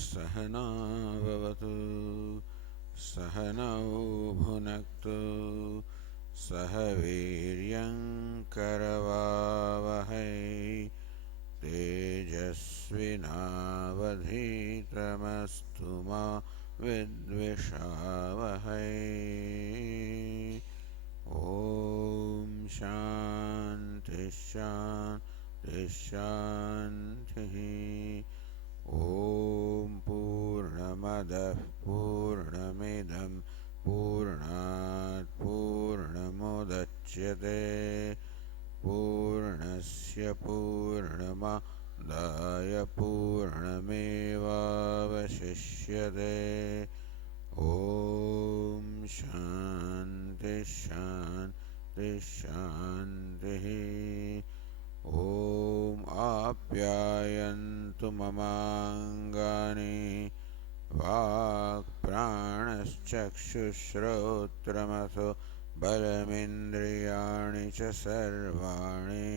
सहना भवतु सहनौ भुनक्तु सह वीर्यं करवावहै तेजस्विनावधीतमस्तु मा विद्विषावहै। ॐ शान्ति शान्ति शान्तिः। ॐ पूर्णमदः पूर्णमिदं पूर्णात् पूर्णमुदच्यते पूर्णस्य पूर्णमादाय पूर्णमेवावशिष्यते। ॐ शान्ति शान्ति शान्तिः। ॐ आप्यायन्तु ममाङ्गानि वाक्प्राणश्चक्षुश्रोत्रमथो बलमिन्द्रियाणि च सर्वाणि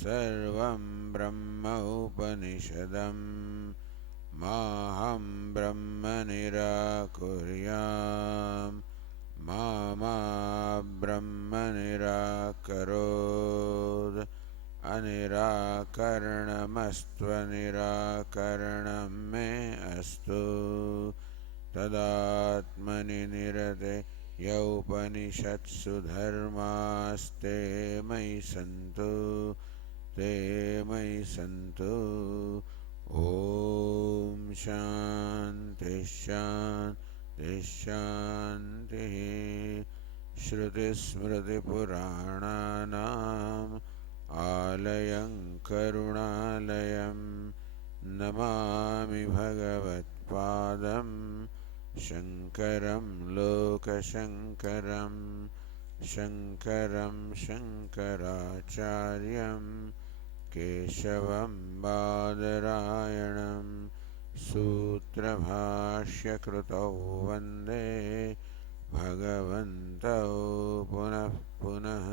सर्वं ब्रह्म उपनिषदं माहं ब्रह्म निराकुर्याम् मा ब्रह्म निराकरोत् अनिराकरणमस्त्वनिराकरणं मे अस्तु। तदात्मनि निरते यौपनिषत्सु धर्मास्ते मयि सन्तु ते मयि सन्तु। ॐ शान्ति शान्ति शान्तिः। श्रुतिस्मृतिपुराणानाम् आलयं करुणालयं नमामि भगवत्पादं शङ्करं लोकशङ्करं शङ्करं शङ्कराचार्यं केशवं बादरायणं सूत्रभाष्यकृतौ वन्दे भगवन्तौ पुनः पुनः।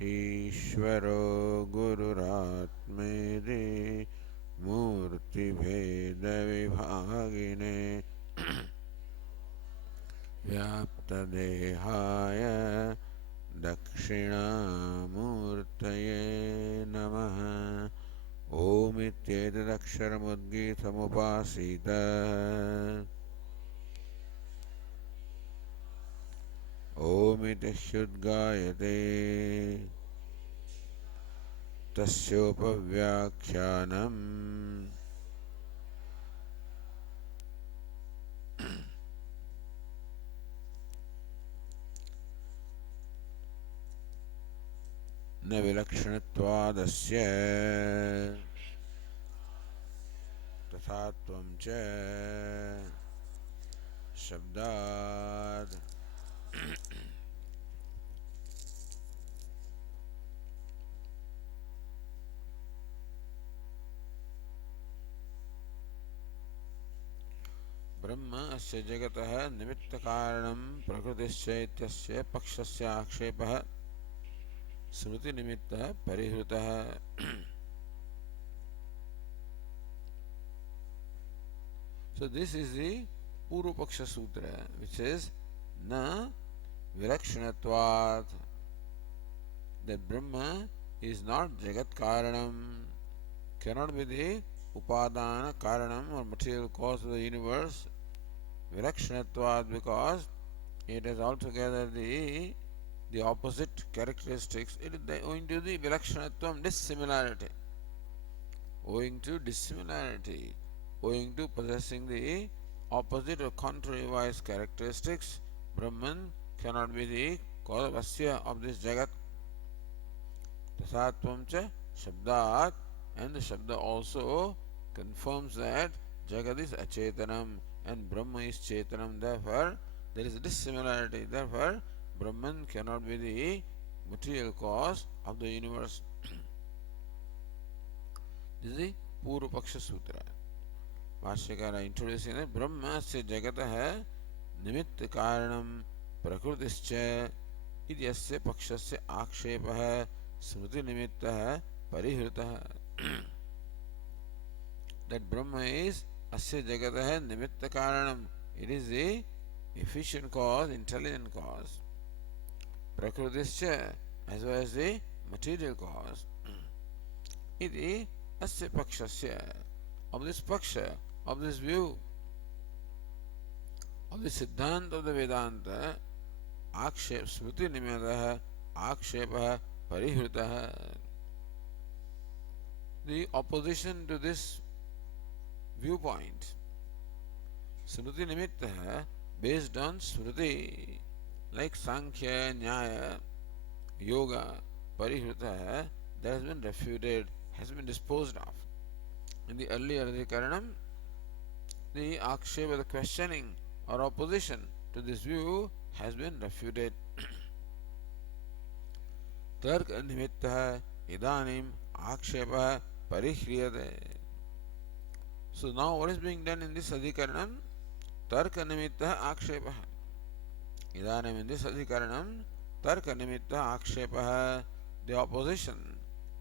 ईश्वरो गुरुरात्मेति मूर्तिभेदविभागिने व्याप्तदेहाय दक्षिणामूर्तये नमः। ओमित्येतदक्षरमुद्गीतमुपासीत ओमिति ह्युद्गायते तस्योपव्याख्यानम् न विलक्षणत्वादस्य तथात्वं च शब्दात् ब्रह्म अस्य जगतः निमित्तकारणं प्रकृतिश्च इत्यस्य पक्षस्य आक्षेपः स्मृतिनिमित्तः परिहृतः। So this is the Purva Paksha Sutra, which is na vilakshanatvat, that Brahma is not Jagat Karanam, cannot be the Upadana Karanam or material cause of the universe. Vilakshanatvat, because it is altogether the opposite characteristics. It is owing to the vilakshanatvam, dissimilarity. Owing to dissimilarity, owing to possessing the opposite or contrary-wise characteristics, Brahman cannot be the cause of asya of this jagat. Tasatvam cha shabdat, and the shabda also confirms that jagat is achetanam and Brahma is chetanam. Therefore, there is a dissimilarity. Therefore, Brahman cannot be the material cause of the universe. This is the Purva Paksha Sutra. भाष्यकार introducing है ब्रह्म से जगतः निमित्त कारणं प्रकृतिश्च इत्यस्य पक्षस्य आक्षेपः स्मृति निमित्तः परिहृतः. That Brahma is अस्य जगतः निमित्त कारणम. It is the efficient cause, intelligent cause. Prakritischa, as well as the material cause. Iti asya pakshasya. Of this paksha, of this view, of the siddhant of the Vedanta, akshep smriti nimitah akshepah parihritah. The opposition to this viewpoint, smriti nimittah, based on smriti, like Sankhya, Nyaya, Yoga, Parihritah, that has been refuted, has been disposed of. In the earlier Adhikaranam, the aksheba, the questioning or opposition to this view has been refuted. Tark nimittah idanim akshepah parihriyate. So now what is being done in this Adhikaranam? Tarka nimittah akshepah. Idanim in this Adhikaranam, tarka nimittah akshepah, the opposition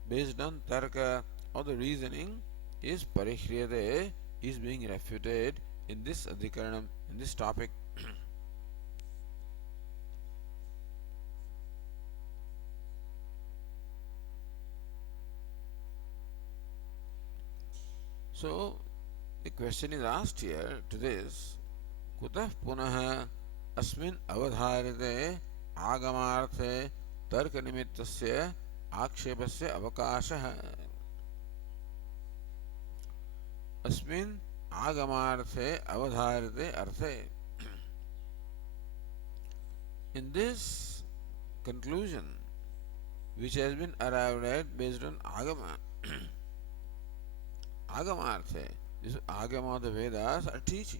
based on tarka or the reasoning is parihriyate, is being refuted in this Adhikaranam, in this topic. So the question is asked here to this, kutah punah अस्मिन् अवधारिते आगमार्थे तर्कनिमित्तस्य आक्षेपस्य अवकाशः. अस्मिन् आगमार्थे अवधारिते अर्थे. In this conclusion, which has been arrived at based on agama, agamarthe, this agama of the Vedas are teaching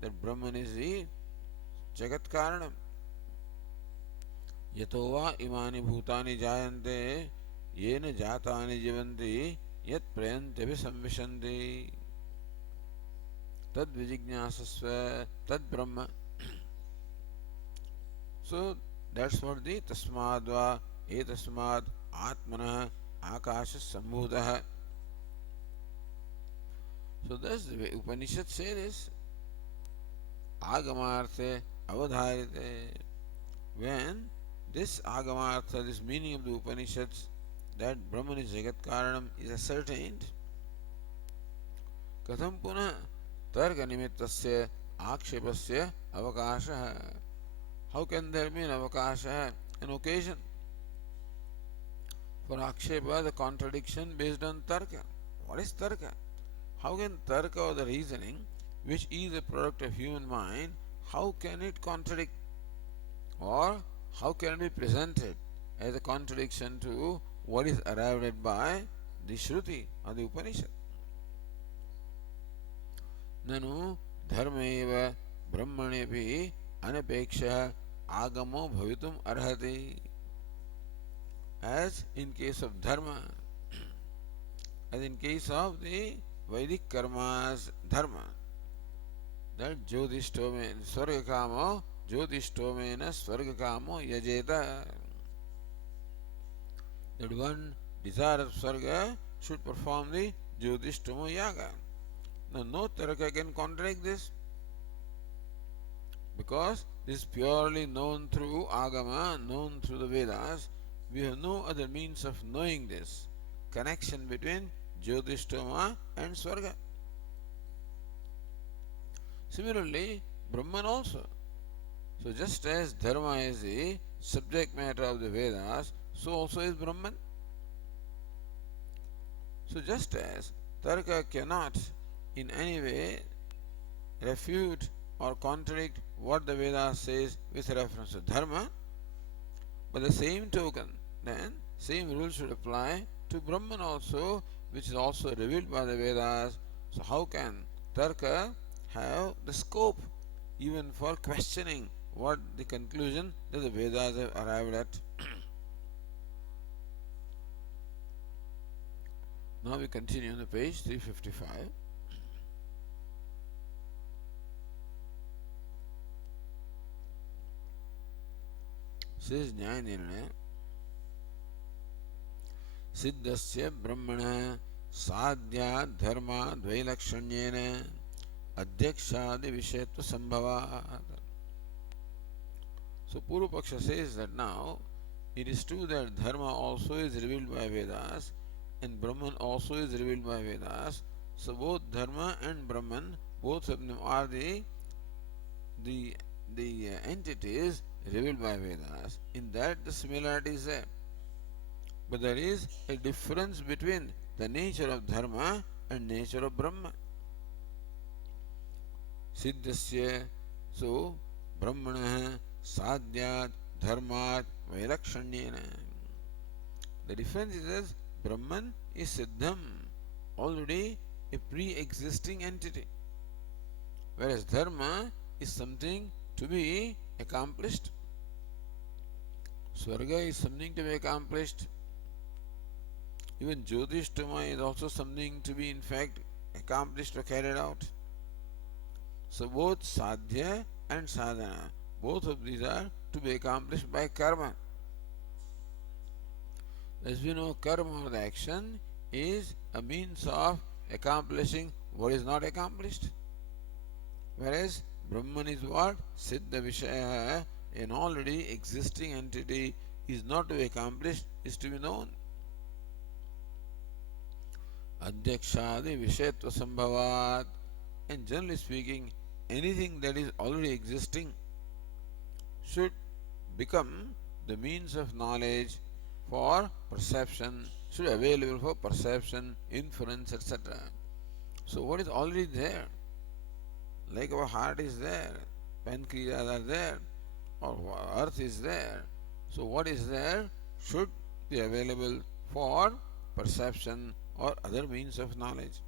that Brahman is the Jagat Karanam. Yato va imani bhutani jayante yena jatani jivanti yat prayante visamvishanti tad vijignasasva tad Brahma. So that's what the tasmadva etasmad atmanah akasha sambhutah. So thus the Upanishad says agamarthe avadharite. When this agamartha, this meaning of the Upanishads, that Brahman is Jagat Karanam, is ascertained, katham punah tarka nimittasya akshepasya avakasha. How can there be an avakasha, an occasion for akshepa, the contradiction based on tarka? What is tarka? How can tarka or the reasoning, which is a product of human mind, how can it contradict? Or how can it be presented as a contradiction to what is arrived at by the Shruti or the Upanishad? Nanu dharmeva brahmanepi anapeksha agamo bhavitum arhati. As in case of dharma, as in case of the Vedic karmas dharma, that jyotishtomena swargakamo jyotishtomena swargakamo yajeta, that one desire of swarga should perform the jyotishtoma yaga. Now no taraka can contradict this, because this is purely known through agama, known through the Vedas. We have no other means of knowing this connection between jyotishtoma and swarga. Similarly, Brahman also. So just as dharma is the subject matter of the Vedas, so also is Brahman. So just as tarka cannot in any way refute or contradict what the Vedas says with reference to dharma, but the same token, then same rule should apply to Brahman also, which is also revealed by the Vedas. So how can tarka have the scope even for questioning what the conclusion that the Vedas have arrived at? Now we continue on the page 355. Says Nyaya Nirnaya सिद्धस्य ब्रह्मण साध्या धर्मा द्वैलक्षण्येन adhyakshadi vishayatva sambhavat. So Purva Paksha says that now it is true that dharma also is revealed by Vedas and Brahman also is revealed by Vedas. So both dharma and Brahman, both of them are the entities revealed by Vedas. In that the similarity is there. But there is a difference between the nature of dharma and nature of Brahma. Siddhasya, so Brahmanah Sadhyat Dharmat Vailakshanyena. The difference is that Brahman is Siddham, already a pre-existing entity, whereas Dharma is something to be accomplished. Swarga is something to be accomplished. Even Jyotishtama is also something to be in fact accomplished or carried out. So both Sadhya and Sadhana, both of these are to be accomplished by karma. As we know, karma or the action is a means of accomplishing what is not accomplished. Whereas Brahman is what? Siddha Vishaya, an already existing entity, is not to be accomplished, is to be known. Adhyakshadi Vishayatva Sambhavat. And generally speaking, anything that is already existing should become the means of knowledge for perception, should be available for perception, inference, etc. So what is already there, like our heart is there, pancreas are there, or earth is there. So what is there should be available for perception or other means of knowledge.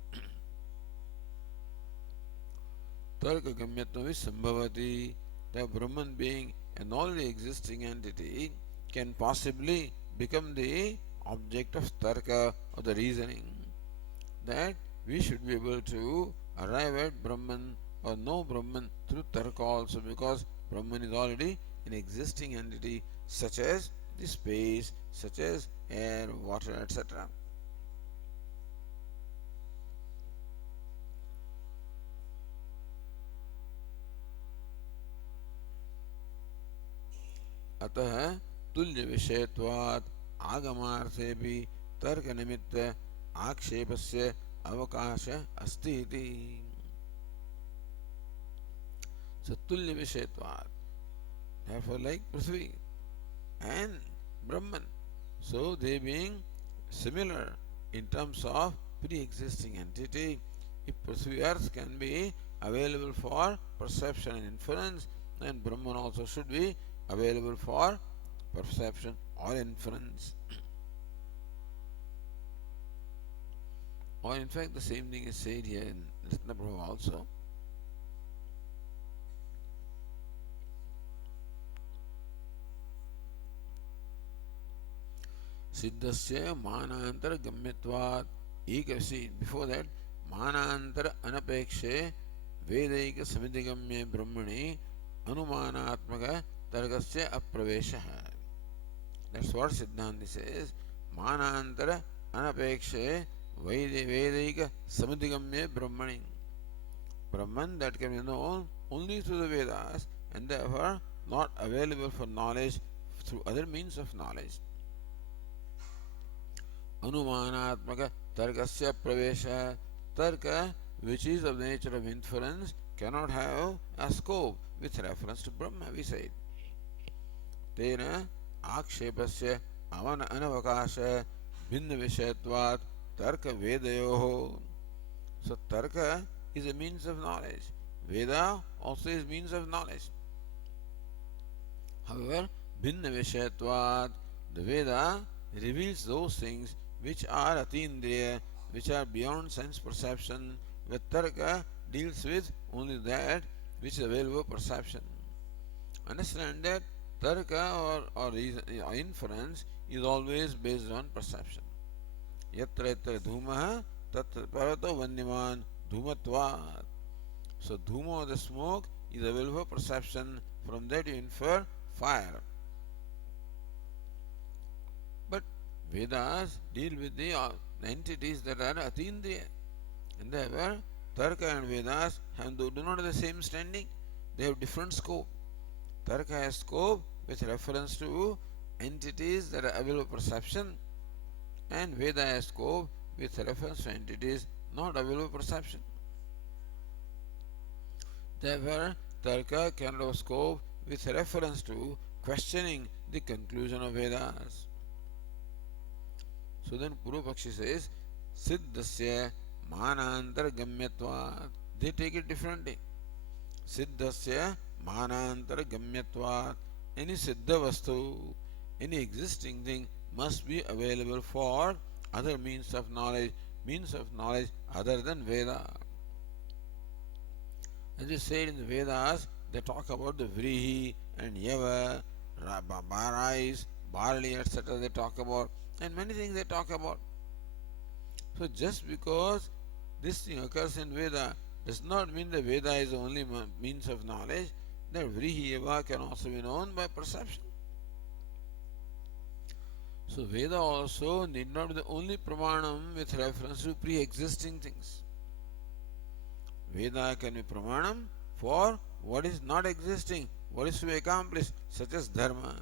Tarka Gamyatma Sambhavati, that Brahman being an already existing entity can possibly become the object of tarka or the reasoning. That we should be able to arrive at Brahman or know Brahman through tarka also, because Brahman is already an existing entity such as the space, such as air, water, etc. अतः तुल्य विषयत्वात् आगमार्थे भी तर्क निमित्त आक्षेपस्य अवकाश अस्ति इति. So तुल्य विषयत्वात्, therefore like Prithvi and Brahman, so they being similar in terms of pre-existing entity, if Prithvi earth can be available for perception and inference, then Brahman also should be available for perception or inference. Or in fact the same thing is said here in Ratnaprabha also. Siddhasya manantara gamyatvat ekasi. Before that, manantara anapekshe vedaika samidigamye brahmani anumanatmaka targasya apravesha. That's what Siddhanti says. Manantara anapekshe vedaika samidigamye brahmani. Brahman that can be known only through the Vedas and therefore not available for knowledge through other means of knowledge. Anumanatmaka tarkasya pravesha. Tarka, which is of the nature of inference, cannot have a scope with reference to Brahma, we said. Tena akshepasya avana anavakasha bhinna vishayatvat tarka vedayoho. So tarka is a means of knowledge. Veda also is means of knowledge. However, bhinna vishayatvat, the Veda reveals those things which are atindriya, which are beyond sense perception, where tarka deals with only that which is available for perception. Understand that tarka or inference is always based on perception. Yatra yatra dhumaha tatra parato vandiman dhumatvat. So dhuma, the smoke, is available for perception. From that you infer fire. But Vedas deal with the entities that are atindriya, and therefore Tarka and Vedas do not have the same standing, they have different scope. Tarka has scope with reference to entities that are available for perception, and Veda has scope with reference to entities not available for perception. Therefore, Tarka cannot have scope with reference to questioning the conclusion of Vedas. So then Purvapakshi says, Siddhasya Manantargamyatvat. They take it differently. Siddhasya Manantargamyatvat. Any Siddha Vastu, any existing thing must be available for other means of knowledge other than Veda. As you said in the Vedas, they talk about the Vrihi and Yava, Barais, barley, etc. They talk about, and many things they talk about. So just because this thing occurs in Veda does not mean the Veda is the only means of knowledge. That Vrihi Yava can also be known by perception. So Veda also need not be the only pramanam with reference to pre-existing things. Veda can be pramanam for what is not existing, what is to be accomplished, such as dharma.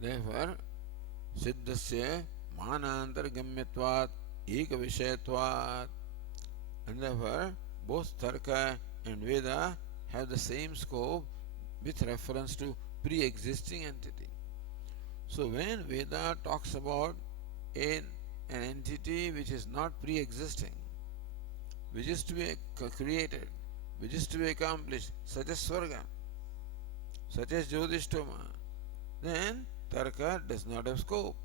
Therefore, Siddhasya Manantargamyatvat Eka Vishayatvat. And therefore, both Tarka and Veda have the same scope with reference to pre-existing entity. So when Veda talks about an entity which is not pre-existing, which is to be created, which is to be accomplished, such as Swarga, such as Jyotishtoma, then Tarka does not have scope.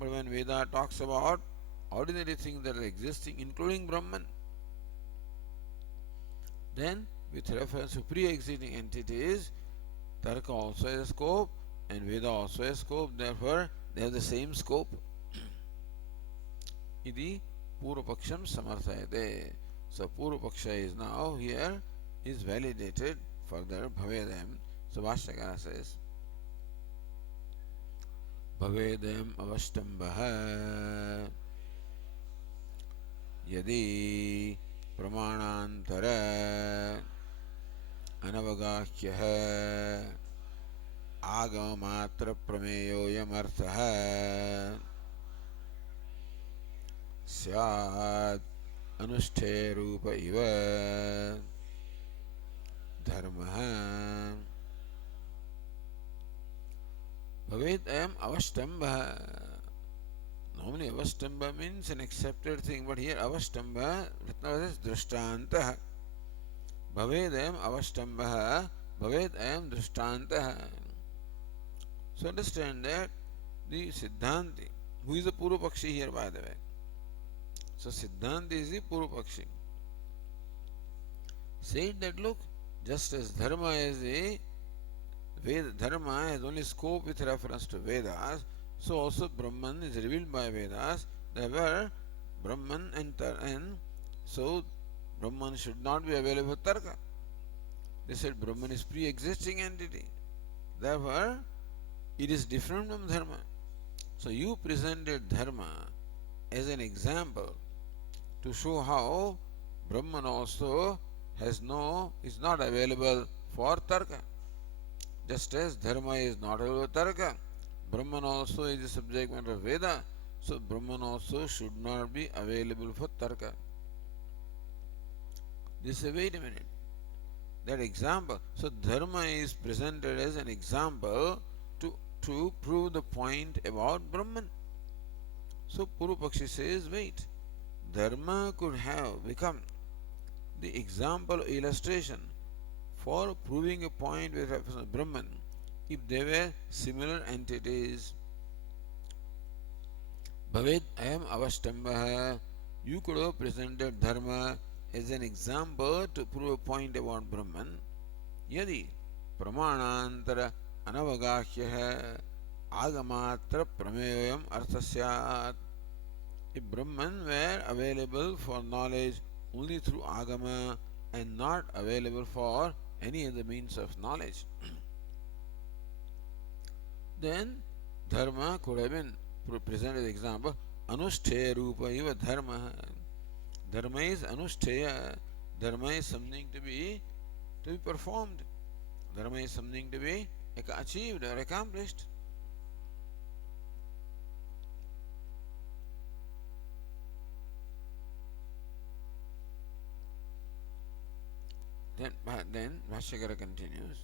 But when Veda talks about ordinary things that are existing, including Brahman, then with reference to pre-existing entities, Tarka also has a scope and Veda also has scope, therefore they have the same scope. Iti Purvapaksham Samarthayate. So Purvapaksha is now here is validated further Bhavedayam. So Vashyakara says Bhavedayam avastambaha yadi pramanantara anavagahyah आगममात्र प्रमेयोऽयमर्थः स्यात् अनुष्ठेय रूप इव धर्मः भवेत् अयम् अवष्टम्भः. Normally avastambha means an accepted thing, but here avastambha is drishtantah. Bhaved ayam avastambha, bhaved ayam drishtantah. So understand that the Siddhanti, who is the Purvapakshi here by the way. So Siddhanti is the Purvapakshi. Said that look, just as Dharma is the Dharma has only scope with reference to Vedas, so also Brahman is revealed by Vedas. Therefore, Brahman and so Brahman should not be available for Tarka. They said Brahman is pre-existing entity. Therefore, it is different from Dharma. So you presented Dharma as an example to show how Brahman also is not available for Tarka. Just as Dharma is not available for Tarka, Brahman also is the subject matter of Veda, so Brahman also should not be available for Tarka. They say, wait a minute, that example, so Dharma is presented as an example to prove the point about Brahman. So Purvapakshi says, wait, Dharma could have become the example illustration for proving a point with reference to Brahman if they were similar entities. Bhaved ayam avastambaha. You could have presented Dharma as an example to prove a point about Brahman. Yadi pramanantara anavagahyah agamatra prameyoyam arthasyat. If Brahman were available for knowledge only through agama and not available for any other means of knowledge, then Dharma could have been presented as example Anushtheya Rupa Iva Dharma. Dharma is Anushtheya. Dharma is something to be performed. Dharma is something to be achieved or accomplished. Then Bhashyakara continues.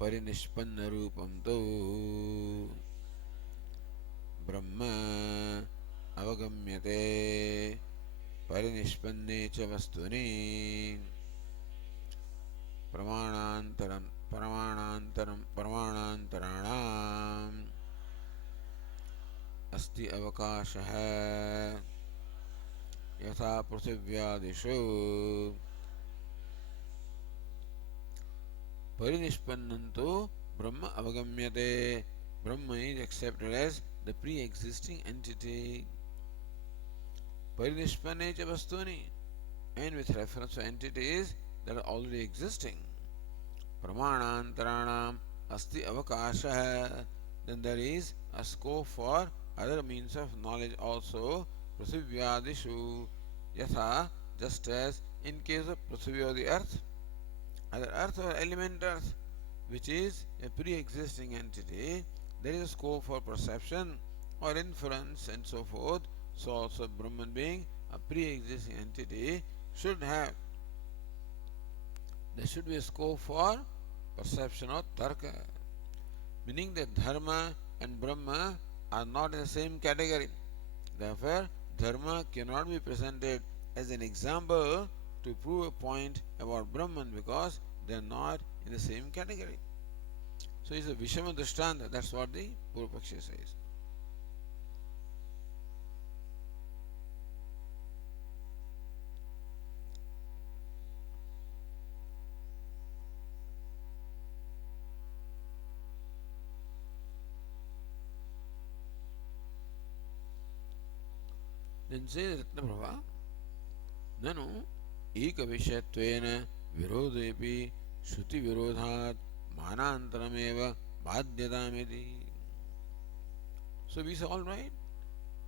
Parinishpanna Rupam Tu Brahma Avagamyate Parinishpanne Cha Vastuni Pramanantaranam Asti Avakashah Yatha Pruthivyadishu Parinishpannanto Brahma Avagamyate. Brahma is accepted as the pre-existing entity. Parinishpanne cha vastuni, and with reference to entities that are already existing. Pramanantaranam asti avakasha. Then there is a scope for other means of knowledge also. Pruthivyadishu yatha, just as in case of Prithvi or the earth, either earth or element earth, which is a pre-existing entity, there is a scope for perception or inference and so forth. So also Brahman, being a pre-existing entity, there should be a scope for perception or tarka, meaning that dharma and Brahma are not in the same category. Therefore, dharma cannot be presented as an example to prove a point about Brahman, because they are not in the same category. So it's a Vishama Drishtanta. That's what the Purvapakshi says. Then says Ratnaprabha, Nanu Eka Vishayatvena Virodepi Shruti Virodhat Manantarameva Badhyadamiti. So we say, all right,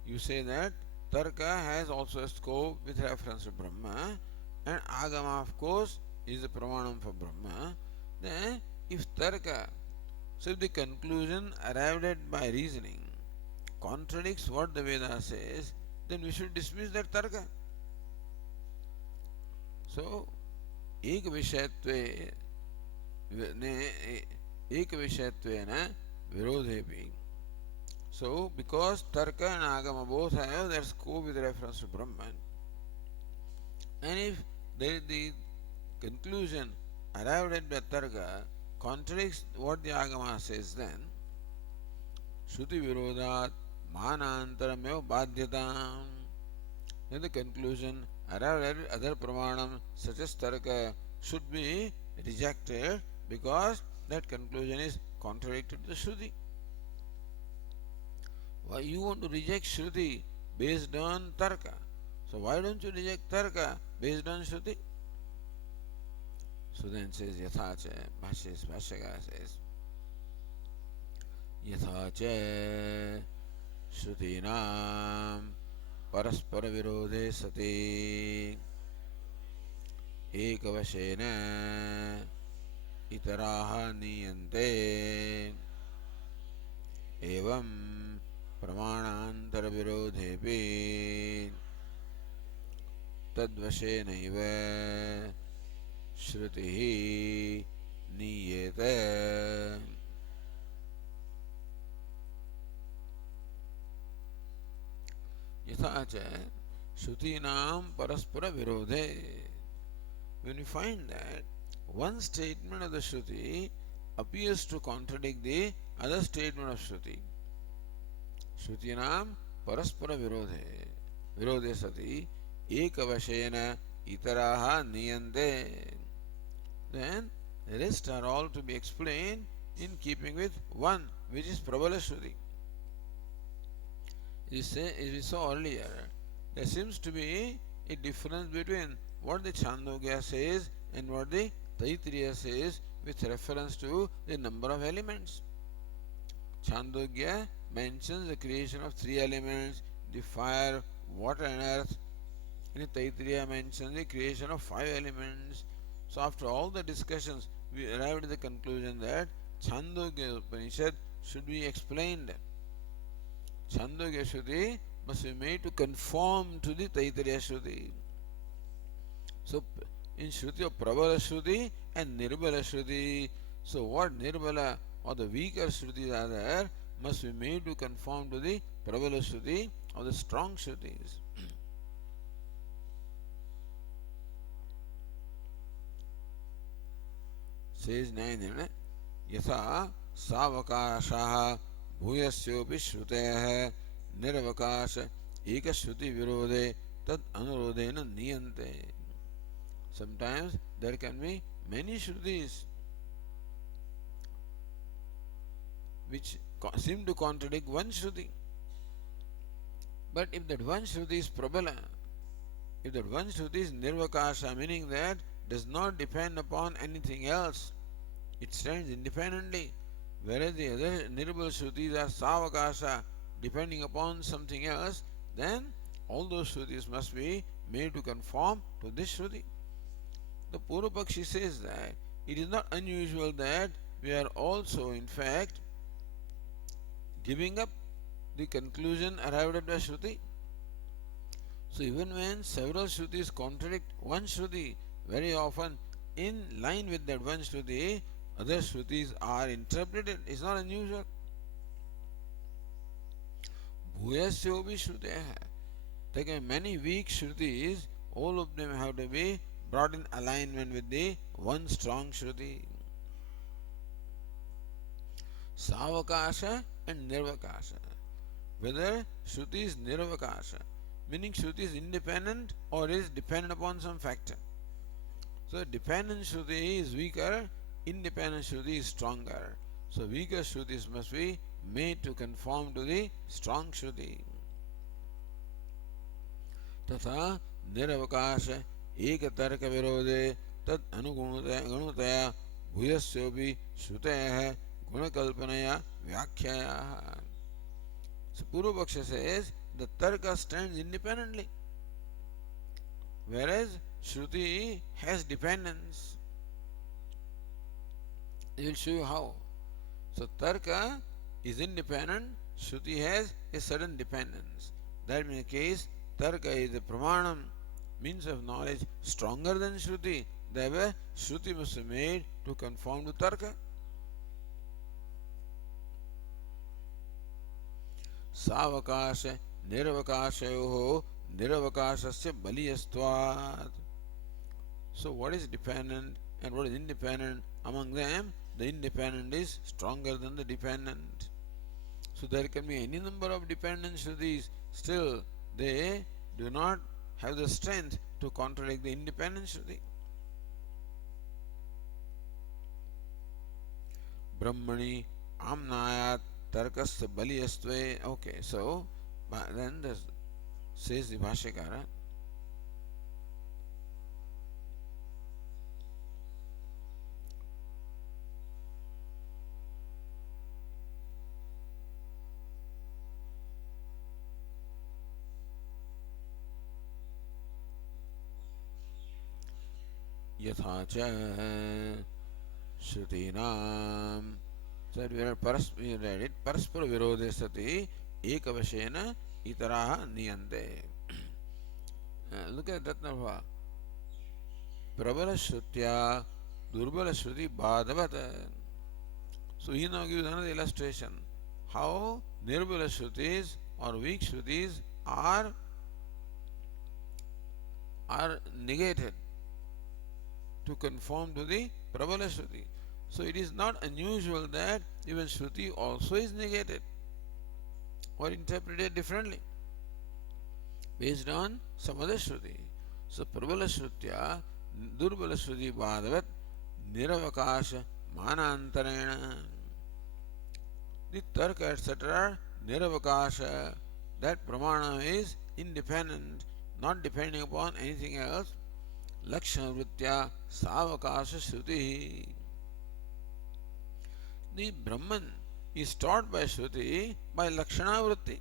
you say that Tarka has also a scope with reference to Brahma, and Agama, of course, is the Pramanam for Brahma. Then, if Tarka, so if the conclusion arrived at by reasoning contradicts what the Veda says, then we should dismiss that Tarka. So, Eka Vishayatvena Virodhepi. So, because Tarka and Agama both have their scope with reference to Brahman, and if the conclusion arrived at by Tarka contradicts what the Agama says, then Shruti Virodhat Manantarameva Badhyatam. Then the conclusion arrived at other Pramanam, such as Tarka, should be rejected because that conclusion is contradicted to the Shruti. Why you want to reject Shruti based on Tarka? So why don't you reject Tarka based on Shruti? So then says Yathacha, Bhashyakara says, Yathacha Shrutinam Paraspara Virodhe Sati Ekavashena Itaraha Niyante Evam Pramanantara Virodhepi Tadvashenaiva Shrutihi Niyete. Yathacha Shrutinam Paraspara Virodhe. When you find that one statement of the Shruti appears to contradict the other statement of Shruti, Shrutinam Paraspara Virodhe Sati Ekavashena Itaraha Niyante. Then the rest are all to be explained in keeping with one, which is Prabala Shruti. As we saw earlier, there seems to be a difference between what the Chandogya says and what the Taittiriya says with reference to the number of elements. Chandogya mentions the creation of three elements, the fire, water and earth. And Taittiriya mentions the creation of five elements. So after all the discussions, we arrived at the conclusion that Chandogya Upanishad should be explained. Chandogya Shruti must be made to conform to the Taittiriya Shruti. So in Shruti of Prabala Shruti and Nirbala Shruti, so what Nirbala or the weaker Shrutis are there must be made to conform to the Prabala Shruti or the strong Shrutis. Says Nayana, Yatha Savakashaha Bhuyasyopi Shruteha Nirvakasha Ekashruti Virode Tad Anurodena Niyante. Sometimes there can be many Shrutis which seem to contradict one Shruti. But if that one Shruti is Prabala, if that one Shruti is Nirvakasha, meaning that does not depend upon anything else, it stands independently, whereas the other Nirbal Shrutis are Savakasha, depending upon something else, then all those Shrutis must be made to conform to this Shruti. The Purvapakshi says that it is not unusual that we are also, in fact, giving up the conclusion arrived at by Shruti. So even when several Shrutis contradict one Shruti, very often in line with that one Shruti, other Shrutis are interpreted. It's not unusual. Bhuyasyopi Shruteha. There can be many weak Shrutis, all of them have to be brought in alignment with the one strong Shruti. Savakasha and Nirvakasha. Whether Shruti is Nirvakasha, meaning Shruti is independent or is dependent upon some factor. So dependent Shruti is weaker, independent Shruti is stronger. So weaker Shrutis must be made to conform to the strong Shruti. तथा निरवकाश एक तर्क विरोधे तद अनुगुणतया भूयस्योपि श्रुतयः गुणकल्पनया व्याख्यायाः. So Purvapaksh says the tarka stands independently, whereas Shruti has dependence. He will show you how. So tarka is independent, Shruti has a certain dependence. That being the case, tarka is the pramanam, means of knowledge, stronger than Shruti. Therefore, Shruti must be made to conform to tarka. सावकाश निरवकाशयोः निरवकाशस्य बलीयस्त्वात्. So what is dependent and what is independent? Among them, the independent is stronger than the dependent. So there can be any number of dependent Shrutis, still they do not have the strength to contradict the independent Shruti. Brahmani amnayat tarkasya baliyastve. Okay, so then says the Bhashyakara, यथा च श्रुतीनाम. So we read it. Paraspara virodhe sati ekavashena itaraha niyante. Look at Ratnabha. Prabala Shrutya Durbala Shruti Bhadavata. So he now gives another illustration how Nirbala Shrutis or weak Shrutis are negated to conform to the Prabala Shruti. So it is not unusual that even Shruti also is negated or interpreted differently based on some other Shruti. So Prabala Shrutya Durbala Shruti Bhadavat Niravakasha Manantarena. The Tarka etc. Niravakasha, that Pramana is independent, not depending upon anything else. Lakshana Vritya Savakasha Shruti. The Brahman is taught by Shruti by Lakshana Vritti.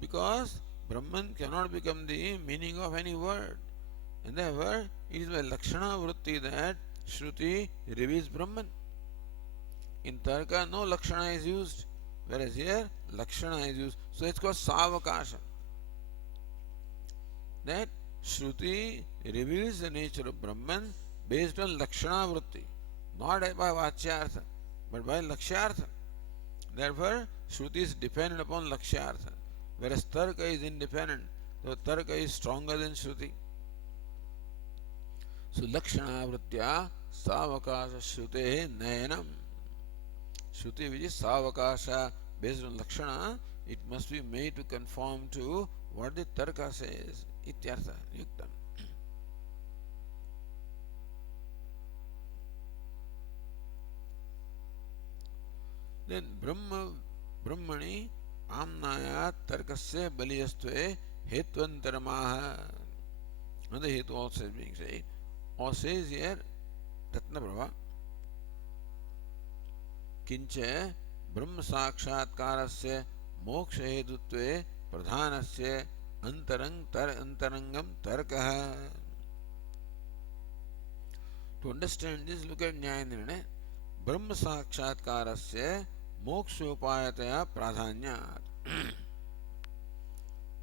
Because Brahman cannot become the meaning of any word. And therefore, it is by Lakshana Vritti that Shruti reveals Brahman. In Tarka, no Lakshana is used, whereas here, Lakshana is used. So it's called Savakasha. That Shruti reveals the nature of Brahman based on Lakshana Vritti, not by Vachyartha, but by Lakshyartha. Therefore, Shruti is dependent upon Lakshyartha, whereas Tarka is independent, so Tarka is stronger than Shruti. So, Lakshana Vritya Savakasha Shruti Nayanam. Shruti which is Savakasha based on Lakshana, it must be made to conform to what the Tarka says. Ityartha Yuktam. Then Brahmani Amnaya Tarkasya Baliyastve Hetvantaramaha. Another Hetu also is being said. Or says here Ratna Prabha Kinche Brahma Sakshatkarasya Moksha Hetutve Pradhanasya Antarangam Tarkaha. To understand this, look at Nyaya Nirnaya. Brahma Sakshatkarasya Mokshopayataya Pradhanyat.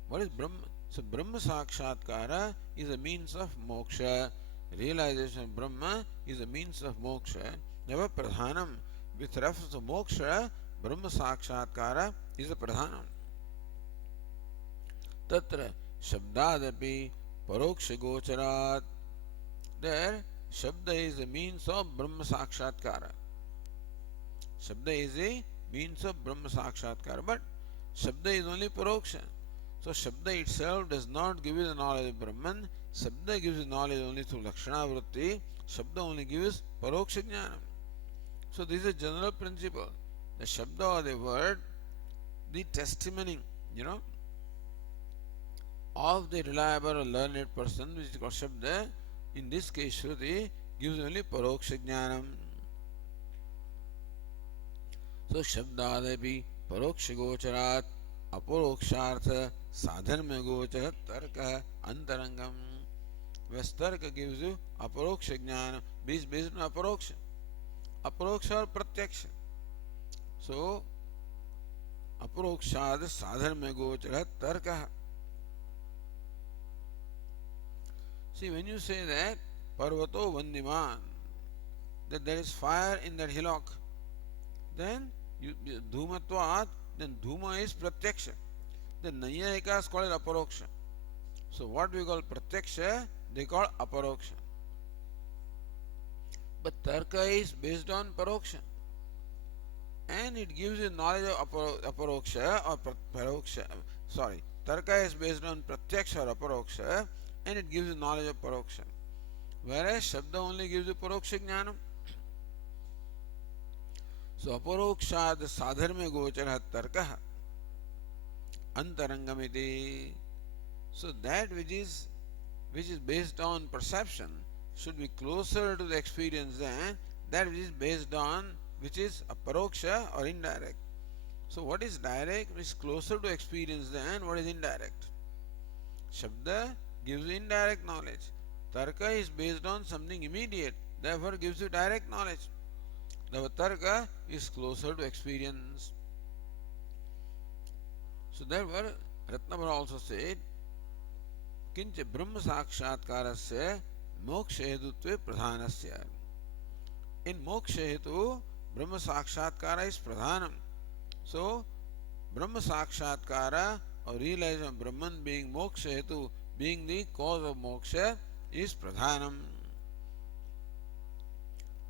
What is Brahma? So Brahma Sakshatkara is a means of moksha. Realization of Brahma is a means of moksha. Never Pradhanam. With reference to moksha, Brahma Sakshatkara is a Pradhanam. Tatra Shabdadapi Paroksha Gocharat. There, Shabda is a means of Brahma Sakshatkara. Shabda is a means of Brahma Sakshatkara, but Shabda is only Paroksha. So Shabda itself does not give you the knowledge of Brahman. Shabda gives you knowledge only through Lakshana Vritti. Shabda only gives Paroksha Jnanam. So this is a general principle. The Shabda or the word, the testimony, of the reliable or learned person, which is called Shabda. In this case, Shruti gives only Paroksha Jnanam. So Shabdadapi Paroksha Gocharat Aparokshartha Sadharma Gocharat Tarka Antarangam. Where Tarka gives you Aparoksha Jnana based on Aparoksha. Aparoksha or Pratyaksha. So Aparokshad Sadharma Gocharat Tarka. See, when you say that Parvato Vandiman, that there is fire in that hillock, then Dhumatvat, then Dhuma is Pratyaksha. The Nayayikas call it Aparoksha. So what we call Pratyaksha, they call Aparoksha. But Tarka is based on Paroksha. And it gives you knowledge of Aparoksha or Paroksha. Sorry, Tarka is based on Pratyaksha or Aparoksha, and it gives you knowledge of Paroksha. Whereas Shabda only gives you Paroksha Jnanam. So Aparokshad Sadharma Gochara Tarkaha Antarangamiti. So that which is based on perception should be closer to the experience than that which is based on which is aparoksha or indirect. So what is direct is closer to experience than what is indirect. Shabda gives you indirect knowledge. Tarka is based on something immediate, therefore gives you direct knowledge. The Tarka is closer to experience. So therefore, Ratnabhara also said, Kinche Brahma Sakshatkarasya Moksha Hedutve Pradhanasya. In Moksha Hetu, Brahma Sakshatkara is Pradhanam. So, Brahma Sakshatkara or realization of Brahman being Moksha Hetu, being the cause of moksha, is Pradhanam.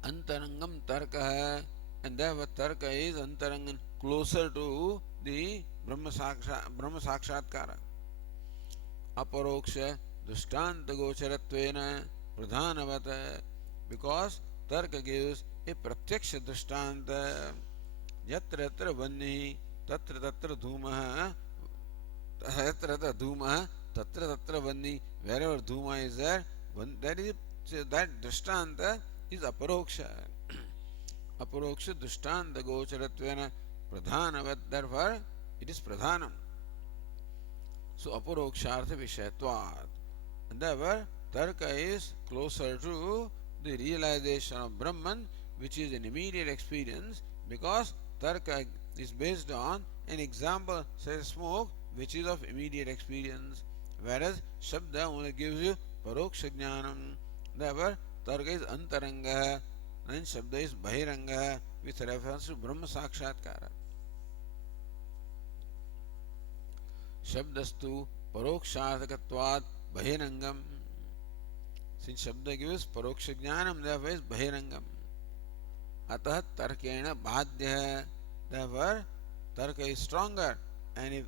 Antarangam Tarka, and therefore Tarka is Antarangam, closer to the Brahma Sakshatkara. Aparoksha Dushtanta Gocharatvena Pradhanavata, because Tarka gives a Pratyaksha Dushtanta. Yatra yatra vanni tatra tatra dhumaha, yatra tatra dhumaha tatra tatra vanni. Wherever dhuma is there, that Dushtanta is Aparoksha. Aparoksha drishtanta gocharatvena pradhanavat, therefore it is pradhanam. So aparokshartha vishayatvat. And therefore tarka is closer to the realization of Brahman, which is an immediate experience, because tarka is based on an example such as smoke, which is of immediate experience, whereas Shabda only gives you paroksha jnanam. Therefore tarka is antaranga and Shabda is bahiranga with reference to Brahma Sakshatkara. Shabdastu paroksharthakatvat bahirangam. Since Shabda gives paroksha jnanam, therefore is bahirangam. Atah tarkena badhya, therefore tarka is stronger, and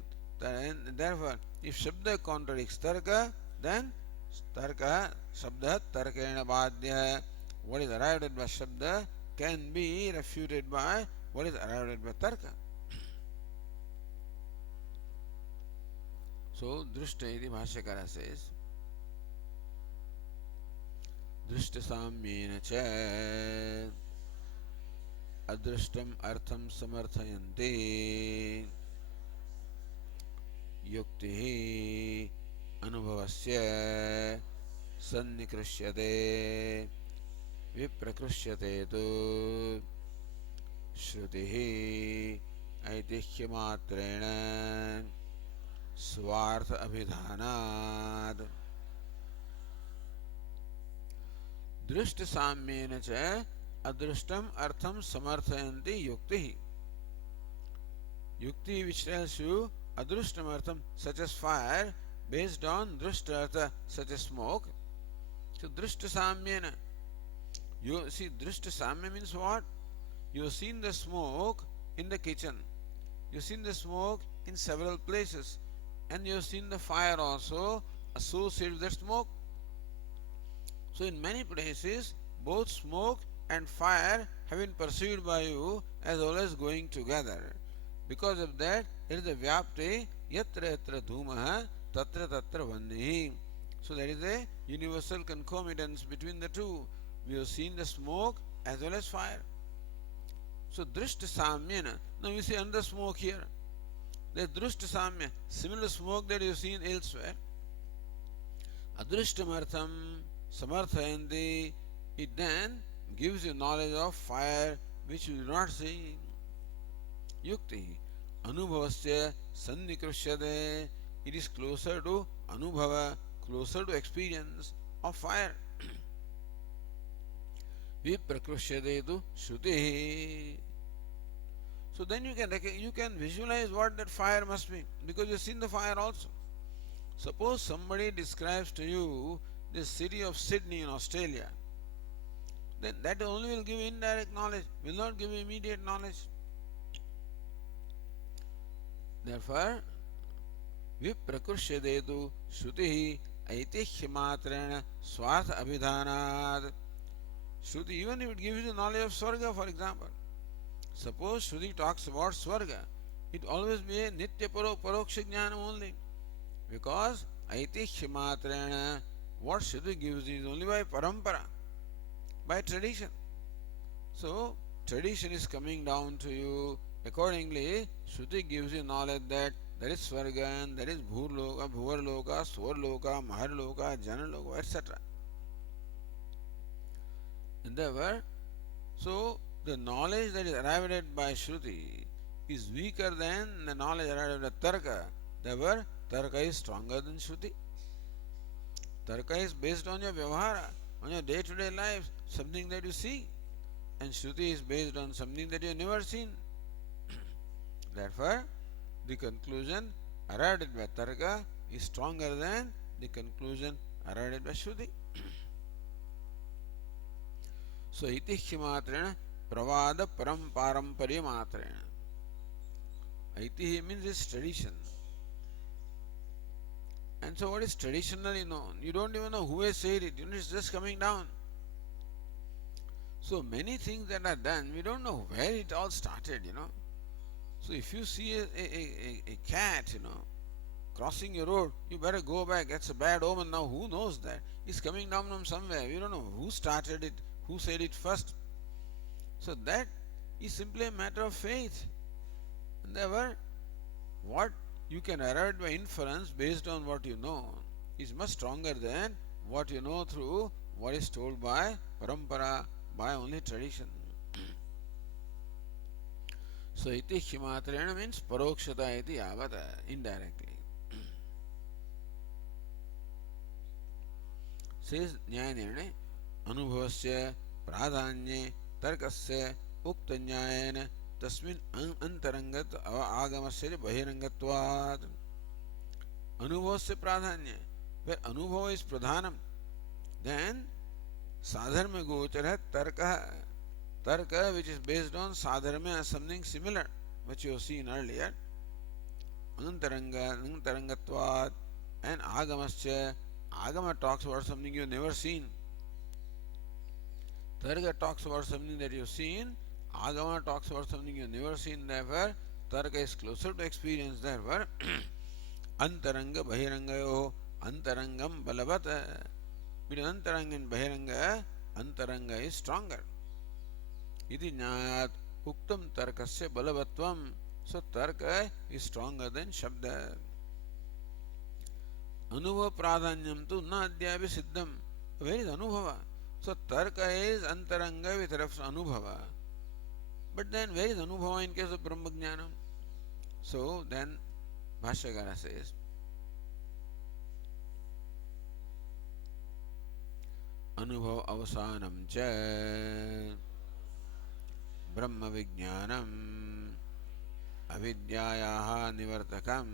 therefore if Shabda contradicts tarka, then tarka Shabda tarkena badhya. What is arrived at by Shabda can be refuted by what is arrived at by tarka. So Drishta iti Bhashyakara says, Drishta samyena cha adrishtam artham samarthayanti yuktihi anubhavasya sannikrishyate viprakrushyate tu श्रुतिः ऐतिह्यमात्रेण स्वार्थ अभिधानात् दृष्ट साम्येन च अदृष्टम अर्थम समर्थयन्ति युक्तिः. Yukti which tells you adrushtam artham such as fire based on drushta artha such as smoke. So drushta samyena. You see drushta samya means what? You have seen the smoke in the kitchen. You have seen the smoke in several places. And you have seen the fire also associated with that smoke. So in many places both smoke and fire have been perceived by you as always going together. Because of that, it is a vyapti yatra yatra dhumaha tatra tatra vannihi. So there is a universal concomitance between the two. We have seen the smoke as well as fire. So drishta samyena. Now you see another smoke here. There is drishta samya, similar smoke that you have seen elsewhere. Adrishtam artham samarthayanti. It then gives you knowledge of fire which you do not see. Yukti anubhavasya sannikrishyate. It is closer to anubhava, closer to experience of fire. Viprakrushyate tu shruti. So then you can visualize what that fire must be, because you have seen the fire also. Suppose somebody describes to you the city of Sydney in Australia, then that only will give you indirect knowledge, will not give you immediate knowledge. Therefore, viprakrushyate tu shruti aitihyamatrena swartha abhidhanat. Shruti, even if it gives you knowledge of Swarga, for example. Suppose Shruti talks about Swarga, it always be a nitya paroksha jnana only. Because aitihyamatrena, what Shruti gives is only by parampara, by tradition. So, tradition is coming down to you. Accordingly, Shruti gives you knowledge that there is Swarga and there is Bhurloka, Bhuvarloka, Swarloka, Maharloka, Janaloka, etc. In the word, so the knowledge that is arrived at by Shruti is weaker than the knowledge arrived at Tarka. Therefore, Tarka is stronger than Shruti. Tarka is based on your vyavahara, on your day-to-day life, something that you see. And Shruti is based on something that you have never seen. Therefore, the conclusion arrived at by Tarka is stronger than the conclusion arrived at by Shruti. So, itihyamatrena pravada paramparamparimatrena. Aitihi means this tradition. And so what is traditionally known? You don't even know who has said it. It's just coming down. So many things that are done, we don't know where it all started, So if you see a cat, crossing your road, you better go back. That's a bad omen now. Who knows that? It's coming down from somewhere. We don't know who started it, who said it first. So that is simply a matter of faith. And therefore, what you can arrive by inference based on what you know is much stronger than what you know through what is told by parampara, by only tradition. So iti himatrena means parokshata iti yavata, indirectly. Says न्याय निर्णय अनुभवस्य प्राधान्ये तर्कस्य उक्त न्यायेन तस्मिन् अंतरंगत आगमस्य बहिरंगत्वात्. अनुभव से प्राधान्य, where अनुभव is प्रधानम, then साधर्म्य गोचर है तर्क which is based on साधर्म्य, something similar which you have seen earlier. अंतरंगत्वात्, and आगमस्य, Agama talks about something you've never seen. Tarka talks about something that you've seen. Agama talks about something you've never seen. Therefore, Tarka is closer to experience. Therefore, Antaranga Bahirangayo Antarangam Balabata. Between Antaranga and Bahiranga, Antaranga is stronger. Iti Nyayat Uktam Tarkasya Balavatvam. So Tarka is stronger than Shabda. अनुभव प्राधान्यम तो न अद्यापि सिद्धम. Where is अनुभव. सो तर्क is अंतरंग with reference अनुभव. But then where is अनुभव इन केस ऑफ ब्रह्म ज्ञानम? सो देन भाष्यकार सेज अनुभव अवसानम च ब्रह्म विज्ञानम अविद्यायाः निवर्तकम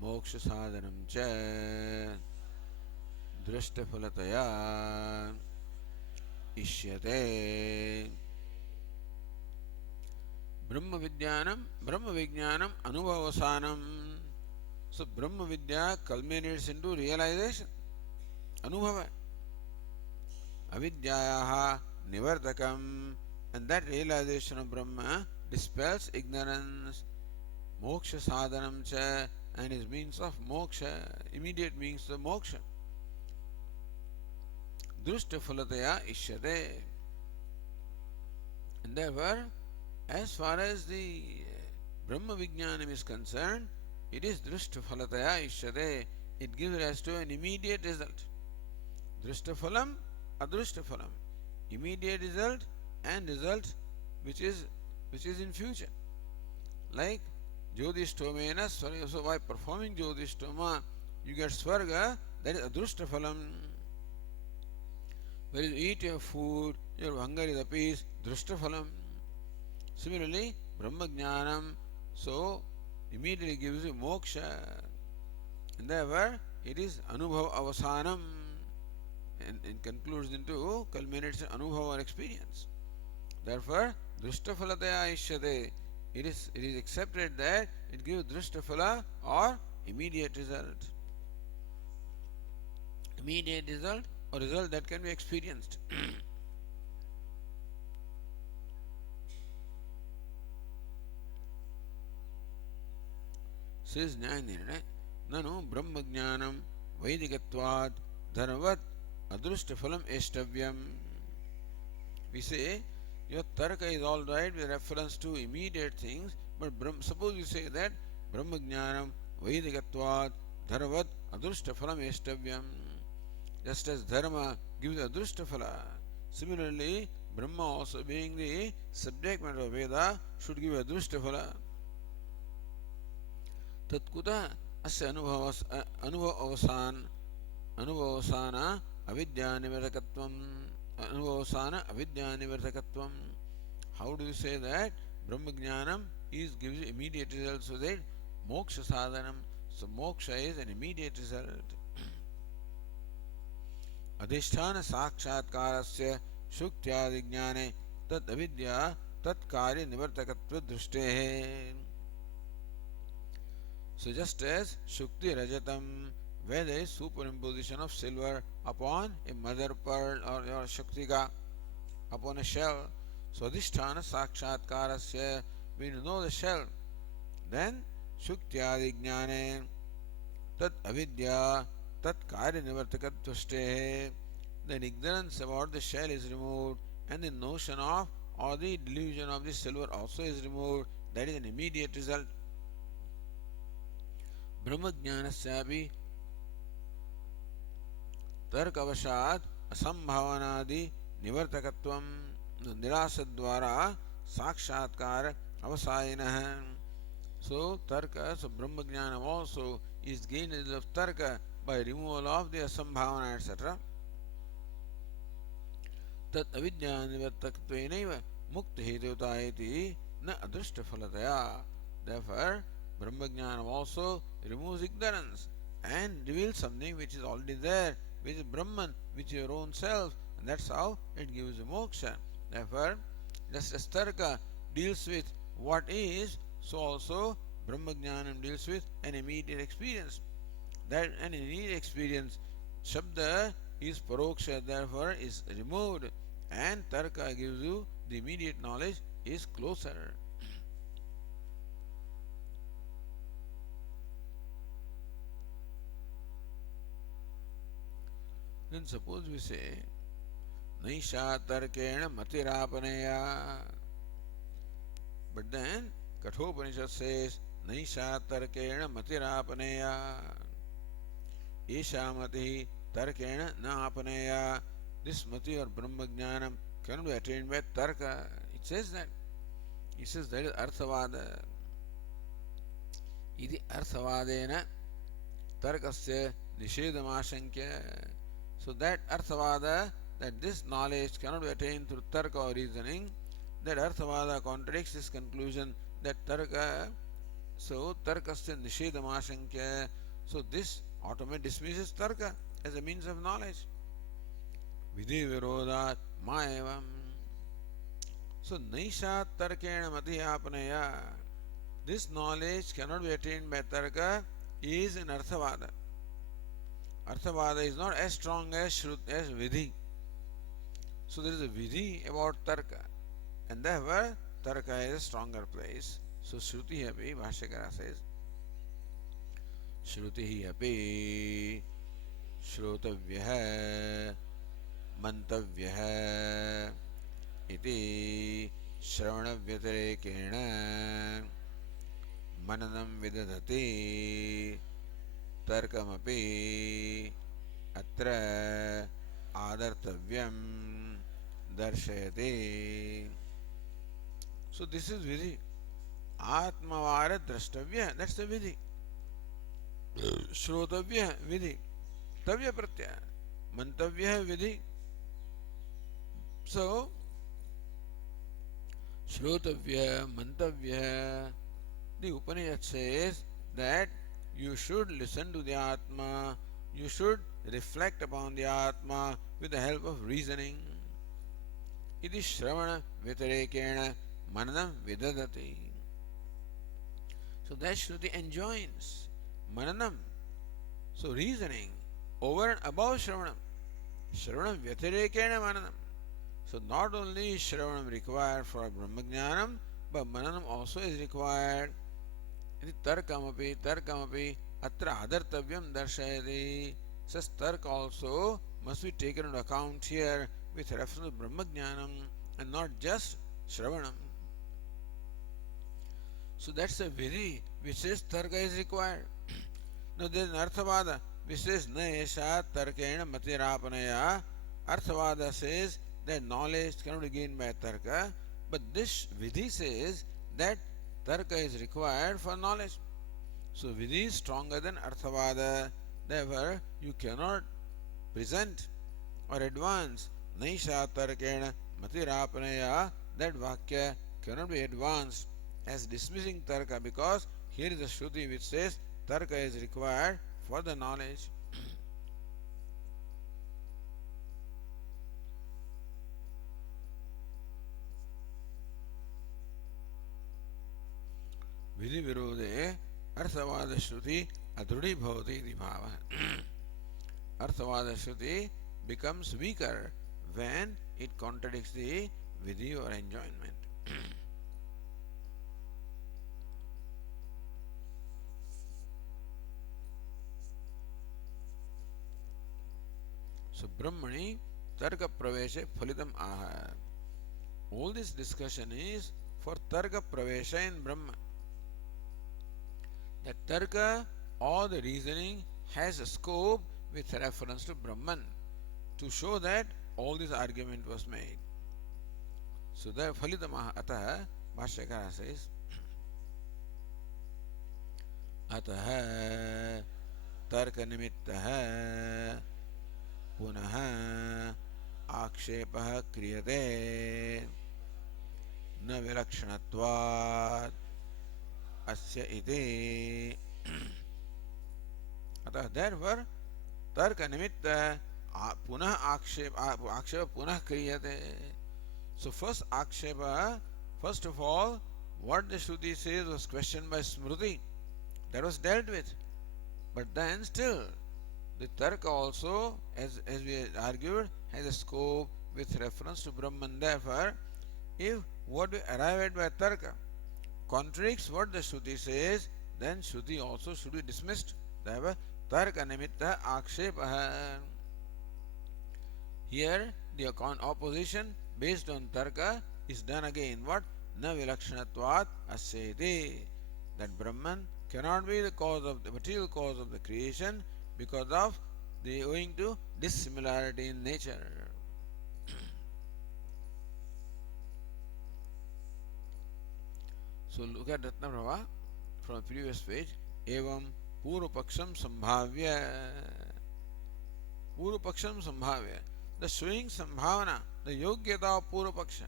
मोक्ष साधनम च दृष्टफलतया इष्यते. ब्रह्म विज्ञानम अनुभवसानम. सो ब्रह्म विद्या कल्मिनेट्स इनटू रियलाइजेशन, अनुभव. अविद्यायाः निवर्तकम, and that realisation of Brahma dispels ignorance. Moksha sadhanam cha, and is means of moksha, immediate means of moksha. Drushta phalataya ishyate. And therefore, as far as the Brahma Vijnanam is concerned, it is drushta phalataya ishyate. It gives rise to an immediate result. Drushta phalam, adrushta phalam. Immediate result and result which is in future. Like Jyotishtomena Swarga. So by performing Jyotishtoma, you get Swarga, that is Adrushta Phalam. When you eat your food, your hunger is appeased, Drushta Phalam. Similarly, Brahma Jnanam, so immediately gives you moksha. And therefore, it is Anubhav Avasanam, and concludes into, culminates in Anubhav or experience. Therefore, Drishtaphalataya Ishyate. It is accepted that it gives Drishtaphala or immediate result. Immediate result or result that can be experienced. Says Nyaya Nirnay, Nanu Brahma Jnanam Vaidikatvat Dharvat Adrushtafalam Eshtavyam. We say, your tarka is all right with reference to immediate things, but suppose you say that Brahma Jnanam Vaidikatvat Dharvat Adrushtafalam Eshtavyam. Just as Dharma gives Adruštaphala, similarly, Brahma also being the subject matter of Veda should give Adruštaphala. Tatkuta asya anubhavasana avidya nivartakatvam. Anubhavasana avidya nivartakatvam. How do you say that Brahma Jnanam gives immediate result, so that moksha sadhanam? So moksha is an immediate result. अधिष्ठान साक्षात्कारस्य शुक्त्यादि ज्ञाने तत् अविद्या तत्कार्य निवर्तकत्व दृष्टेः. So just as Shukti Rajatam, where there is superimposition of silver upon a mother pearl or Shaktika upon a shell, so Adhisthana Sakshatkarasya, when you know the shell, then Shuktyadi Jnane Tat Avidya Tat Karya Nivartakatvaste, then ignorance about the shell is removed and the notion of or the delusion of the silver also is removed. That is an immediate result. ब्रह्मज्ञानस्यापि तर्कवशात् असंभावनादि निवर्तकत्वं निराशद्वारा साक्षात्कार अवसायिनः. So tarka, so Brahma Jnana also is gained as of tarka by removal of the asambhavana, etc. Tat avidya nivartakatvenaiva mukta hetuvata iti na adrishta phalataya. Therefore, Brahma Jnana also removes ignorance and reveals something which is already there, which is Brahman, which is your own self, and that's how it gives you moksha. Therefore, just as tarka deals with what is, so also Brahma Jnanam deals with an immediate experience. That an immediate experience, Shabda is Paroksha, therefore is removed, and Tarka gives you the immediate knowledge is closer. Then suppose we say, Naisha Tarkena Matirapaneya. But then Kathopanishad says, Naisha Tarkena Matirapaneya. Isha Mati Tarkena Naapaneya. This Mati or Brahma Jnanam cannot be attained by Tarka. It says that. It says that is Arthavada. Iti Arthavadena Tarkasya Nishedamasankya. So that Arthavada, that this knowledge cannot be attained through Tarka or reasoning, that Arthavada contradicts this conclusion that Tarka, so Tarkasya Nishedamasankya, so this automatically dismisses Tarka as a means of knowledge. Vidhi Virodat Maevam. So Naisha Tarkena Matiyapanaya. This knowledge cannot be attained by Tarka is in Arthavada. Arthavada is not as strong as Vidhi. So there is a Vidhi about Tarka, and therefore Tarka is a stronger place. So Shruti api, Bhashyakara says, Shruti api Shrotavyah Mantavyah iti Shravanavyatirekena Mananam vidadhati Tarkamapi Atra Adartavyam Darshayati. So this is Vidhi. Atmavara Drashtavya, that's the Vidhi. Shrotavya Vidhi. Tavya Pratyaya. Mantavya Vidhi. So Shrotavya, Mantavya, the Upanishad says that you should listen to the Atma, you should reflect upon the Atma with the help of reasoning. Iti Shravana Vitarekena Mananam Vidadati. So that Shruti enjoins Mananam, so reasoning, over and above Shravanam. Shravanam Vyatirekena Mananam. So not only is Shravanam required for Brahmajnanam, but Mananam also is required. Tarkamapi atra adartavyam darshayati. Such tark also must be taken into account here with reference to Brahmajnanam and not just Shravanam. So that's a Vidhi which says Tarka is required. Now there is an Arthavada which says Naesha Tarkena Matirapanaya. Arthavada says that knowledge cannot be gained by Tarka, but this Vidhi says that Tarka is required for knowledge. So Vidhi is stronger than Arthavada. Therefore, you cannot present or advance Naisha Tarkena Matirapanaya. That Vakya cannot be advanced as dismissing Tarka, because here is a Shruti which says Tarka is required for the knowledge. Vidhi Virode Arthavada Shruti Adrudi Bhavati iti bhava. Arthavada Shruti becomes weaker when it contradicts the Vidhi or enjoyment. So Brahmani Tarka Praveshe Phalitam Aha. All this discussion is for Tarka Pravesha in Brahma. The Tarka or the reasoning has a scope with reference to Brahman to show that all this argument was made. So the Phalitamaha Ataha Bhashyakara says Ataha Tarka Nimittaha Punaha Akshepah Kriyate न विलक्षणत्वात् अस्य इति अतः therefore तर्क निमित्त पुनः आक्षेप पुनः क्रियते. So first akshepa, first of all, what the Shruti says was questioned by Smriti, that was dealt with, but then still the tarka also, as we argued, has a scope with reference to Brahman. Therefore, if what we arrive at by tarka contradicts what the Shruti says, then Shruti also should be dismissed. Therefore, tarka nimitta akshepaha. Here, the opposition based on tarka is done again. What? Na vilakshanatvat asyeti. That Brahman cannot be the cause of the material cause of the creation because of the owing to dissimilarity in nature. So look at Ratnaprabha from the previous page. Evam Purupaksham Sambhavya. Purupaksham Sambhavya. The showing Sambhavana, the Yogyata of Purupaksha.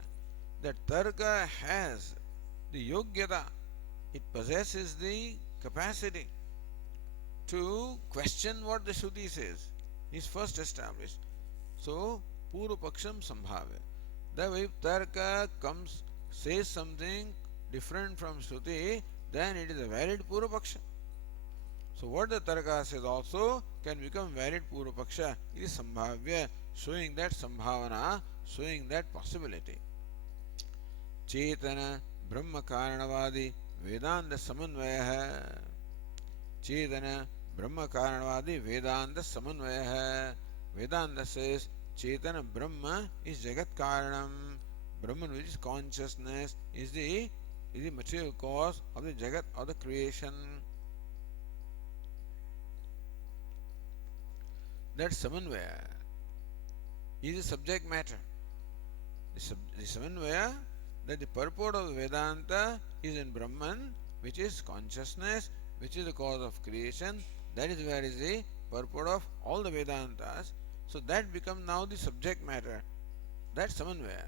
That Tarka has the Yogyata. It possesses the capacity to question what the Shruti says. Is first established. So Purupaksham Sambhavya. The way Tarka comes, says something different from Shruti, then it is a valid Purupaksha. So what the Tarka says also can become valid Purupaksha. It is Sambhavya, showing that Sambhavana, showing that possibility. Chetana Brahma Karanavadi Vedanta Samanvaya. Chetana Brahma Karanavadi Vedanta Samanvaya. Vedanta says Chetana Brahma is Jagat Karanam. Brahman, which is consciousness, is the material cause of the Jagat or the creation. That Samanvaya is the subject matter. The Samanvaya, that the purport of Vedanta is in Brahman, which is consciousness, which is the cause of creation. That is where is the purport of all the Vedantas. So that becomes now the subject matter. That Samanvaya.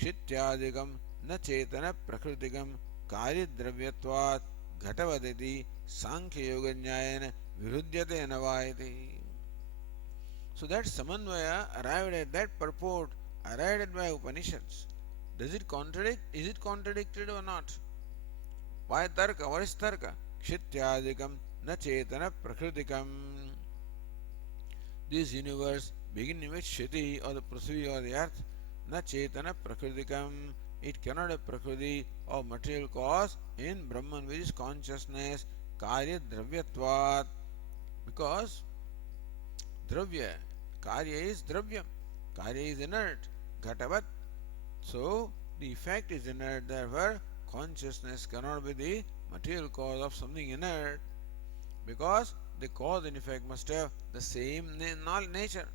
Kshityadikam na chetana prakritikam karyadravyatvat ghatavaditi sankhya yoga nyayana virudyate navayati. So that Samanvaya arrived at that purport, arrived at by Upanishads. Does it contradict? Is it contradicted or not? Why Tarka? What is Tarka? Kshityadikam na chetana prakritikam. This universe beginning with Shiti or the Prithvi or the earth, na chetana prakritikam. It cannot have prakriti or material cause in Brahman, which is consciousness, karya dravyatvat. Because dravya, karya is dravyam, karya is inert, ghatavat. So the effect is inert, therefore consciousness cannot be the material cause of something inert, because the cause and effect must have the same nature.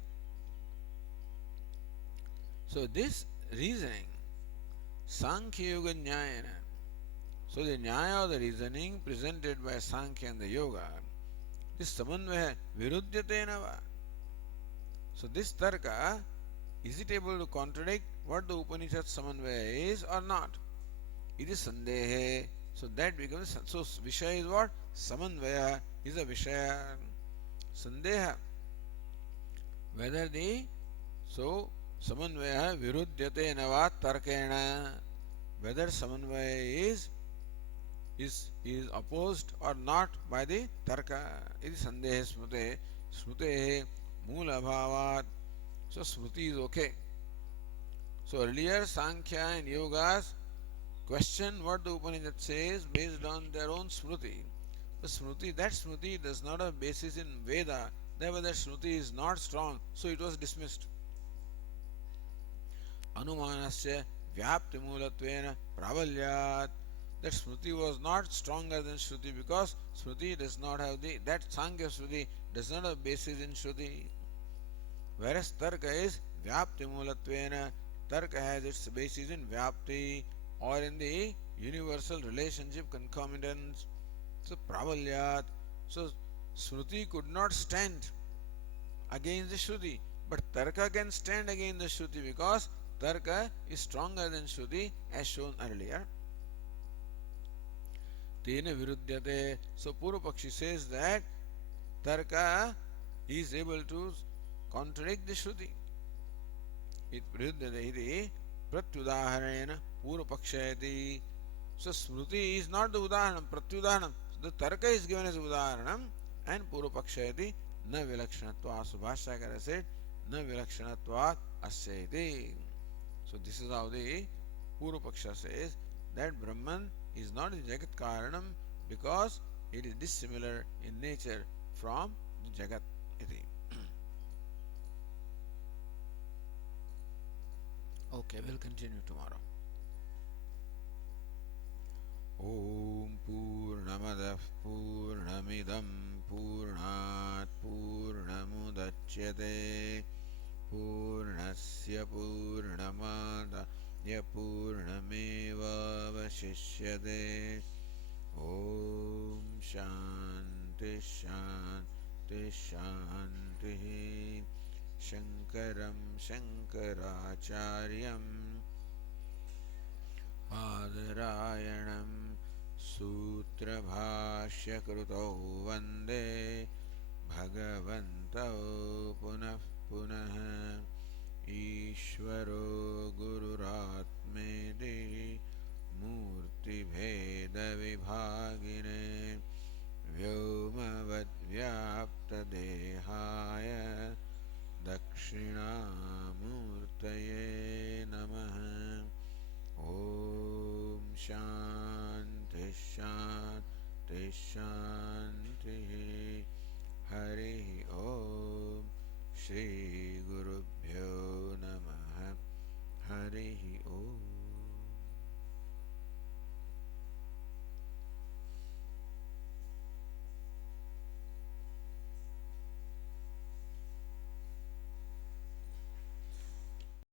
So this reasoning, Sankhya Yoga Nyayana. So the Nyaya or the reasoning presented by Sankhya and the Yoga, this Samanvaya Virudyate Nava. So this Tarka, is it able to contradict what the Upanishad Samanvaya is or not? It is Sandehe. So that becomes, so Vishaya is what? Samanvaya is a Vishaya. Sandeha. Whether the, so Samanvaya Virudyate Nava Tarkena. Whether Samanvaya is opposed or not by the Tarka. It is Sandehe Smrute. Smrute Moola Bhavat. So Smriti is okay. So earlier Sankhya and Yogas question what the Upanishad says based on their own Smriti. The Smriti, that Smriti does not have basis in Veda. Therefore that Smriti is not strong. So it was dismissed. Anumanasya vyapti mulatvena prabalyat. That Smriti was not stronger than Shruti because Smriti does not have that Sankhya Shruti does not have basis in Shruti. Whereas Tarka is vyapti mulatvena. Tarka has its basis in vyapti or in the universal relationship concomitance. So prabalyat. So Smriti could not stand against the Shruti, but Tarka can stand against the Shruti because Tarka is stronger than Shruti as shown earlier. Tena viruddhyate. So Purva Pakshi says that Tarka is able to contradict the Shruti. It viruddhyate iti pratyudaharanena Purva Pakshayati. So Smriti is not the Udaharanam, Pratyudaharanam. The Tarka is given as Udaharanam and Purva Pakshayati na vilakshanatva. So Bhashyakara said na vilakshanatva asyati. So this is how the Purva Paksha says that Brahman is not the Jagat Karanam because it is dissimilar in nature from the Jagat iti. Okay, we'll continue tomorrow. ॐ पूर्णमदः पूर्णमिदं पूर्णात् पूर्णमुदच्यते पूर्णस्य पूर्णमादाय पूर्णमेवावशिष्यते ॐ शान्ति शान्ति शान्तिः शङ्करं शङ्कराचार्यम् आदरायणं सूत्रभाष्यकृतौ वन्दे भगवन्तौ पुनः पुनः ईश्वरो गुरुरात्मेति मूर्तिभेदविभागिने व्योमवद्व्याप्तदेहाय दक्षिणामूर्तये नमः ॐ शान्ति शान्ति शान्तिः हरिः ॐ श्री